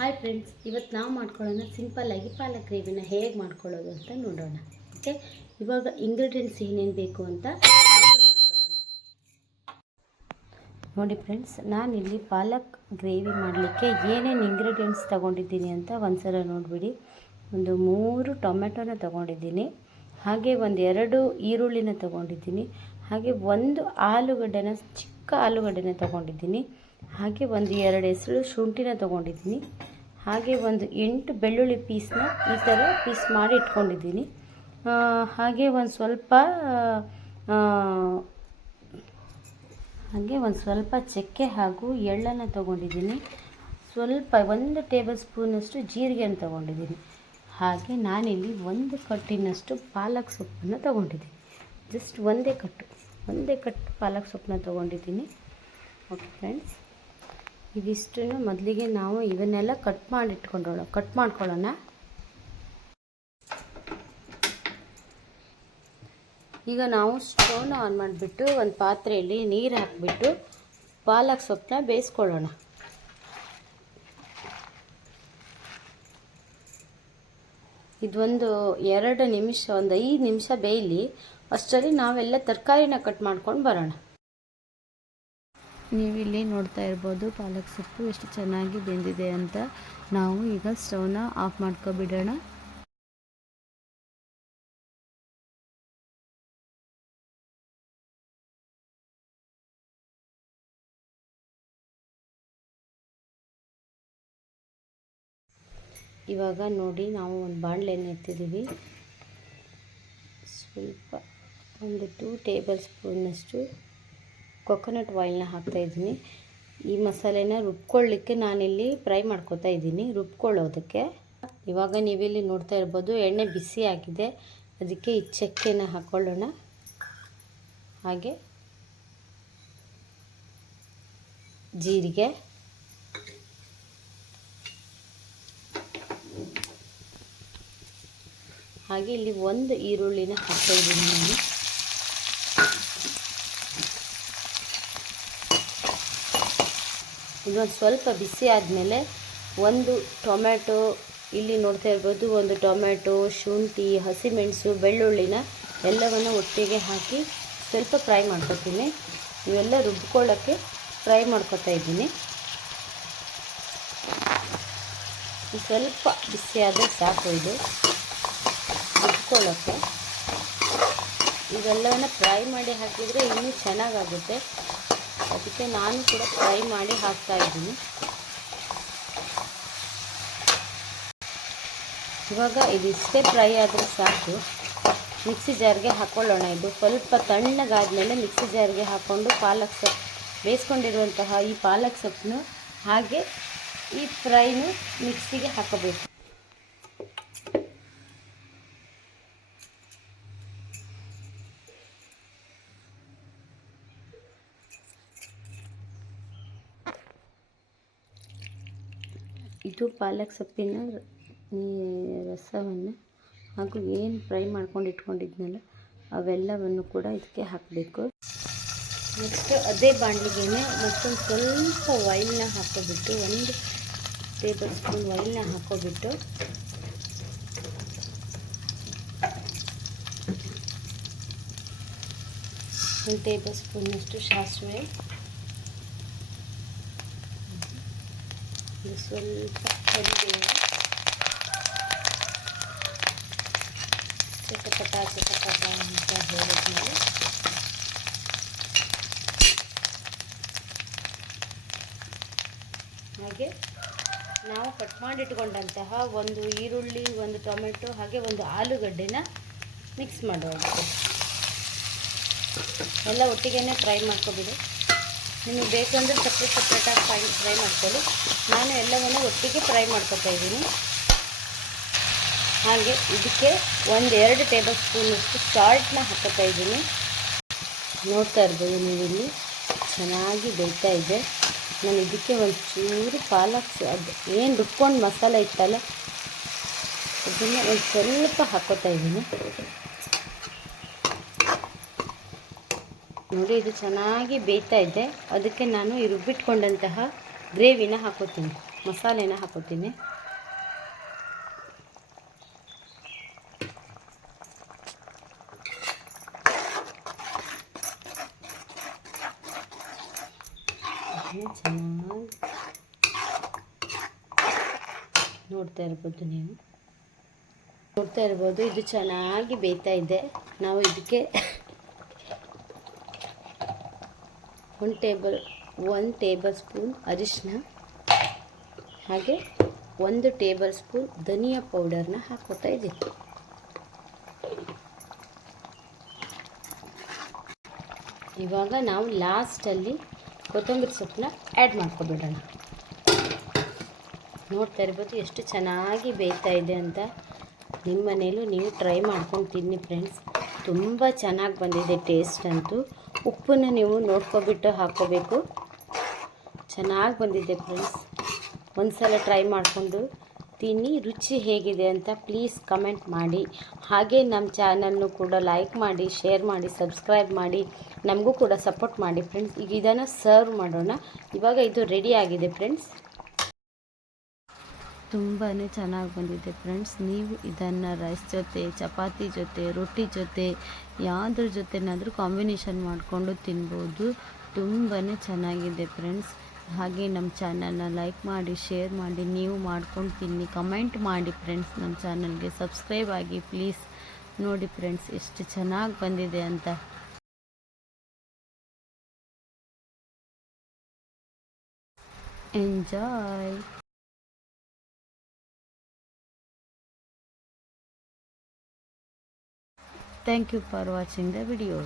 Hi friends, ಇವತ್ತು ನಾವು ಮಾಡ್ಕೊಳ್ಳೋಣ ಸಿಂಪಲ್ಲಾಗಿ ಪಾಲಕ್ ಗ್ರೇವಿನ ಹೇಗೆ ಮಾಡ್ಕೊಳ್ಳೋದು ಅಂತ ನೋಡೋಣ. ಓಕೆ, ಇವಾಗ ಇಂಗ್ರೀಡಿಯೆಂಟ್ಸ್ ಏನೇನು ಬೇಕು ಅಂತ ನೋಡ್ಕೊಳ್ಳೋಣ. ನೋಡಿ ಫ್ರೆಂಡ್ಸ್, ನಾನಿಲ್ಲಿ ಪಾಲಕ್ ಗ್ರೇವಿ ಮಾಡಲಿಕ್ಕೆ ಏನೇನು ಇಂಗ್ರೀಡಿಯೆಂಟ್ಸ್ ತೊಗೊಂಡಿದ್ದೀನಿ ಅಂತ ಒಂದ್ಸಲ ನೋಡಿಬಿಡಿ. ಒಂದು 3 ಟೊಮೆಟೊನ ತೊಗೊಂಡಿದ್ದೀನಿ, ಹಾಗೆ ಒಂದು 2 ಈರುಳ್ಳಿನ ತೊಗೊಂಡಿದ್ದೀನಿ, ಹಾಗೆ ಒಂದು ಆಲೂಗಡ್ಡೆನ ಚಿಕ್ಕ ಆಲೂಗಡ್ಡೆನ ತೊಗೊಂಡಿದ್ದೀನಿ, ಹಾಗೆ ಒಂದು 2 ಹೆಸರು ಶುಂಠಿನ ತೊಗೊಂಡಿದ್ದೀನಿ, ಹಾಗೆ ಒಂದು 8 ಬೆಳ್ಳುಳ್ಳಿ ಪೀಸ್ನ ಈ ಥರ ಪೀಸ್ ಮಾಡಿ ಇಟ್ಕೊಂಡಿದ್ದೀನಿ. ಹಾಗೆ ಒಂದು ಸ್ವಲ್ಪ ಚಕ್ಕೆ ಹಾಗೂ ಎಳ್ಳನ್ನು ತೊಗೊಂಡಿದ್ದೀನಿ. ಸ್ವಲ್ಪ 1 ಟೇಬಲ್ ಸ್ಪೂನಷ್ಟು ಜೀರಿಗೆಯನ್ನು ತೊಗೊಂಡಿದ್ದೀನಿ. ಹಾಗೆ ನಾನಿಲ್ಲಿ 1 ಕಟ್ಟಿನಷ್ಟು ಪಾಲಕ್ ಸೊಪ್ಪನ್ನು ತೊಗೊಂಡಿದ್ದೀನಿ. ಜಸ್ಟ್ ಒಂದೇ ಕಟ್ಟು ಪಾಲಕ್ ಸೊಪ್ಪನ್ನ ತೊಗೊಂಡಿದ್ದೀನಿ. ಓಕೆ ಫ್ರೆಂಡ್ಸ್, ಇದಿಷ್ಟನ್ನು ಮೊದಲಿಗೆ ನಾವು ಇವನ್ನೆಲ್ಲ ಕಟ್ ಮಾಡ್ಕೊಳ್ಳೋಣ. ಈಗ ನಾವು ಸ್ಟವ್ನ ಆನ್ ಮಾಡಿಬಿಟ್ಟು ಒಂದು ಪಾತ್ರೆಯಲ್ಲಿ ನೀರು ಹಾಕಿಬಿಟ್ಟು ಪಾಲಕ್ ಸೊಪ್ಪನ್ನ ಬೇಯಿಸ್ಕೊಳ್ಳೋಣ. ಇದೊಂದು 2 ನಿಮಿಷ, ಒಂದು 5 ನಿಮಿಷ ಬೇಯಲಿ. ಅಷ್ಟರಲ್ಲಿ ನಾವೆಲ್ಲ ತರಕಾರಿನ ಕಟ್ ಮಾಡ್ಕೊಂಡು ಬರೋಣ. ನೀವಿಲ್ಲಿ ನೋಡ್ತಾ ಇರ್ಬೋದು ಪಾಲಕ್ ಸೊಪ್ಪು ಎಷ್ಟು ಚೆನ್ನಾಗಿ ಬೆಂದಿದೆ ಅಂತ. ನಾವು ಈಗ ಸ್ಟವ್ನ ಆಫ್ ಮಾಡ್ಕೊಬಿಡೋಣ. ಇವಾಗ ನೋಡಿ, ನಾವು ಒಂದು ಬಾಣಲೆಯನ್ನು ಎತ್ತಿದ್ದೀವಿ. ಸ್ವಲ್ಪ ಒಂದು 2 ಟೇಬಲ್ ಸ್ಪೂನ್ನಷ್ಟು ಕೊಕೊನಟ್ ಆಯಿಲ್ನ ಹಾಕ್ತಾಯಿದ್ದೀನಿ. ಈ ಮಸಾಲೆನ ರುಬ್ಕೊಳ್ಳಿಕ್ಕೆ ನಾನಿಲ್ಲಿ ಫ್ರೈ ಮಾಡ್ಕೊತಾ ಇದ್ದೀನಿ, ರುಬ್ಕೊಳ್ಳೋದಕ್ಕೆ. ಇವಾಗ ನೀವಿಲ್ಲಿ ನೋಡ್ತಾ ಇರ್ಬೋದು ಎಣ್ಣೆ ಬಿಸಿ ಆಗಿದೆ, ಅದಕ್ಕೆ ಈ ಚಕ್ಕೆನ ಹಾಕ್ಕೊಳ್ಳೋಣ. ಹಾಗೆ ಜೀರಿಗೆ, ಹಾಗೆ ಇಲ್ಲಿ 1 ಈರುಳ್ಳಿನ ಹಾಕ್ತಾಯಿದ್ದೀನಿ ನಾನು. ಇದೊಂದು ಸ್ವಲ್ಪ ಬಿಸಿ ಆದಮೇಲೆ 1 ಟೊಮೆಟೊ, ಇಲ್ಲಿ ನೋಡ್ತಾ ಇರ್ಬೋದು 1 ಟೊಮೆಟೊ, ಶುಂಠಿ, ಹಸಿಮೆಣಸು, ಬೆಳ್ಳುಳ್ಳಿನ ಎಲ್ಲವನ್ನು ಒಟ್ಟಿಗೆ ಹಾಕಿ ಸ್ವಲ್ಪ ಫ್ರೈ ಮಾಡ್ಕೊತೀನಿ. ಇವೆಲ್ಲ ರುಬ್ಕೊಳ್ಳೋಕ್ಕೆ ಫ್ರೈ ಮಾಡ್ಕೊತಾ ಇದ್ದೀನಿ. ಸ್ವಲ್ಪ ಬಿಸಿಯಾದರೆ ಸಾಕು ಇದು ರುಬ್ಕೊಳ್ಳೋಕ್ಕೆ. ಇವೆಲ್ಲವನ್ನು ಫ್ರೈ ಮಾಡಿ ಹಾಕಿದರೆ ಇನ್ನೂ ಚೆನ್ನಾಗಾಗುತ್ತೆ, ಅದಕ್ಕೆ ನಾನು ಕೂಡ ಫ್ರೈ ಮಾಡಿ ಹಾಕ್ತಾ ಇದ್ದೀನಿ. ಇವಾಗ ಇದಿಷ್ಟೇ ಫ್ರೈ ಆದರೆ ಸಾಕು. ಮಿಕ್ಸಿ ಜಾರ್ಗೆ ಹಾಕ್ಕೊಳ್ಳೋಣ. ಇದು ಸ್ವಲ್ಪ ತಣ್ಣಗಾದ್ಮೇಲೆ ಮಿಕ್ಸಿ ಜಾರ್ಗೆ ಹಾಕ್ಕೊಂಡು ಪಾಲಕ್ ಸೊಪ್ಪು ಬೇಯಿಸ್ಕೊಂಡಿರುವಂತಹ ಈ ಪಾಲಕ್ ಸೊಪ್ಪನ್ನು ಹಾಗೆ ಈ ಫ್ರೈನು ಮಿಕ್ಸಿಗೆ ಹಾಕಬೇಕು. ಇದು ಪಾಲಕ್ ಸೊಪ್ಪಿನ ರಸವನ್ನು ಹಾಗೂ ಏನು ಫ್ರೈ ಮಾಡ್ಕೊಂಡು ಇಟ್ಕೊಂಡಿದ್ನಲ್ಲ ಅವೆಲ್ಲವನ್ನು ಕೂಡ ಇದಕ್ಕೆ ಹಾಕಬೇಕು. ನೆಕ್ಸ್ಟ್ ಅದೇ ಬಾಣಲಿಗೆ ಮತ್ತೊಂದು ಸ್ವಲ್ಪ ಆಯಿಲ್ನ ಹಾಕೋಬಿಟ್ಟು 1 ಟೇಬಲ್ ಸ್ಪೂನ್ ಆಯಿಲ್ನ ಹಾಕೋಬಿಟ್ಟು ಒಂದು ಟೇಬಲ್ ಸ್ಪೂನ್ನಷ್ಟು ಸಾಸಿವೆ, ಸ್ವಲ್ಪ ಕರಿಬೇವು, ಚಟಪಟ ಅಂತ ಹೇಳಿದ್ಮೇಲೆ ಹಾಗೆ ನಾವು ಕಟ್ ಮಾಡಿಟ್ಕೊಂಡಂತಹ 1 ಈರುಳ್ಳಿ, 1 ಟೊಮೆಟೊ, ಹಾಗೆ 1 ಆಲೂಗಡ್ಡೆನ ಮಿಕ್ಸ್ ಮಾಡೋದು. ಎಲ್ಲ ಒಟ್ಟಿಗೆ ಫ್ರೈ ಮಾಡ್ಕೊಬಿಡಿ. ನಿಮಗೆ ಬೇಕಂದ್ರೆ ಸಪ್ರೇಟಾಗಿ ಫ್ರೈ ಮಾಡ್ಕೊಳ್ಳಿ. ನಾನು ಎಲ್ಲವನ್ನು ಒಟ್ಟಿಗೆ ಫ್ರೈ ಮಾಡ್ಕೊತಾ ಇದ್ದೀನಿ. ಹಾಗೆ ಇದಕ್ಕೆ 1-2 ಟೇಬಲ್ ಸ್ಪೂನಷ್ಟು ಸಾಲ್ಟನ್ನ ಹಾಕೋತಾ ಇದ್ದೀನಿ. ನೋಡ್ತಾ ಇರ್ಬೋದು ನೀವಿಲ್ಲಿ ಚೆನ್ನಾಗಿ ಬೇಯ್ತಾ ಇದೆ. ನಾನು ಇದಕ್ಕೆ ಒಂಚೂರು ಪಾಲಕ್ ಅದು ಏನು ರುಬ್ಕೊಂಡು ಮಸಾಲೆ ಇತ್ತಲ್ಲ ಅದನ್ನು ಒಂದು ಸ್ವಲ್ಪ ಹಾಕೋತಾ ಇದ್ದೀನಿ. ನೋಡಿ, ಇದು ಚೆನ್ನಾಗಿ ಬೇಯ್ತಾ ಇದೆ. ಅದಕ್ಕೆ ನಾನು ಈ ರುಬ್ಬಿಟ್ಕೊಂಡಂತಹ ಗ್ರೇವಿನ ಹಾಕೋತೀನಿ. ಮಸಾಲೆನ ಹಾಕೋತೀನಿ. ಚೆನ್ನಾಗಿ ನೋಡ್ತಾ ಇರ್ಬೋದು ಇದು ಚೆನ್ನಾಗಿ ಬೇಯ್ತಾ ಇದೆ. ನಾವು ಇದಕ್ಕೆ 1 ಟೇಬಲ್ ಸ್ಪೂನ್ ಅರಿಶಿನ ಹಾಗೆ 1 ಟೇಬಲ್ ಸ್ಪೂನ್ ಧನಿಯಾ ಪೌಡರ್ನ ಹಾಕೋತಾ ಇದ್ದೀನಿ. ಇವಾಗ ನಾವು ಲಾಸ್ಟಲ್ಲಿ ಕೊತ್ತಂಬರಿ ಸೊಪ್ಪನ್ನ ಆ್ಯಡ್ ಮಾಡ್ಕೊಬಿಡೋಣ. ನೋಡ್ತಾ ಇರ್ಬೋದು ಎಷ್ಟು ಚೆನ್ನಾಗಿ ಬೇಯ್ತಾ ಇದೆ ಅಂತ. ನಿಮ್ಮ ಮನೇಲೂ ನೀವು ಟ್ರೈ ಮಾಡ್ಕೊಂಡು ತಿನ್ನಿ ಫ್ರೆಂಡ್ಸ್, ತುಂಬ ಚೆನ್ನಾಗಿ ಬಂದಿದೆ ಟೇಸ್ಟ್ ಅಂತೂ. ಉಪ್ಪನ್ನು ನೀವು ನೋಡ್ಕೊಬಿಟ್ಟು ಹಾಕ್ಕೋಬೇಕು. ಚೆನ್ನಾಗಿ ಬಂದಿದೆ ಫ್ರೆಂಡ್ಸ್, ಒಂದು ಸಲ ಟ್ರೈ ಮಾಡಿಕೊಂಡು ತಿನ್ನಿ. ರುಚಿ ಹೇಗಿದೆ ಅಂತ ಪ್ಲೀಸ್ ಕಮೆಂಟ್ ಮಾಡಿ. ಹಾಗೆ ನಮ್ಮ ಚಾನಲ್ನು ಕೂಡ ಲೈಕ್ ಮಾಡಿ, ಶೇರ್ ಮಾಡಿ, ಸಬ್ಸ್ಕ್ರೈಬ್ ಮಾಡಿ, ನಮಗೂ ಕೂಡ ಸಪೋರ್ಟ್ ಮಾಡಿ ಫ್ರೆಂಡ್ಸ್. ಈಗ ಇದನ್ನು ಸರ್ವ್ ಮಾಡೋಣ. ಇವಾಗ ಇದು ರೆಡಿ ಆಗಿದೆ ಫ್ರೆಂಡ್ಸ್. ತುಂಬಾ ಚೆನ್ನಾಗಿ ಬಂದಿದೆ ಫ್ರೆಂಡ್ಸ್. ನೀವು ಇದನ್ನು ರೈಸ್ ಜೊತೆ, ಚಪಾತಿ ಜೊತೆ, ರೊಟ್ಟಿ ಜೊತೆ, ಯಾವುದ್ರ ಜೊತೆನಾದರೂ ಕಾಂಬಿನೇಷನ್ ಮಾಡಿಕೊಂಡು ತಿನ್ಬೋದು. ತುಂಬಾ ಚೆನ್ನಾಗಿದೆ ಫ್ರೆಂಡ್ಸ್. ಹಾಗೆ ನಮ್ಮ ಚಾನಲ್ನ ಲೈಕ್ ಮಾಡಿ, ಶೇರ್ ಮಾಡಿ, ನೀವು ಮಾಡ್ಕೊಂಡು ತಿನ್ನಿ. ಕಮೆಂಟ್ ಮಾಡಿ ಫ್ರೆಂಡ್ಸ್. ನಮ್ಮ ಚಾನಲ್ಗೆ ಸಬ್ಸ್ಕ್ರೈಬ್ ಆಗಿ ಪ್ಲೀಸ್. ನೋಡಿ ಫ್ರೆಂಡ್ಸ್ ಎಷ್ಟು ಚೆನ್ನಾಗಿ ಬಂದಿದೆ ಅಂತ. Enjoy. Thank you for watching the video.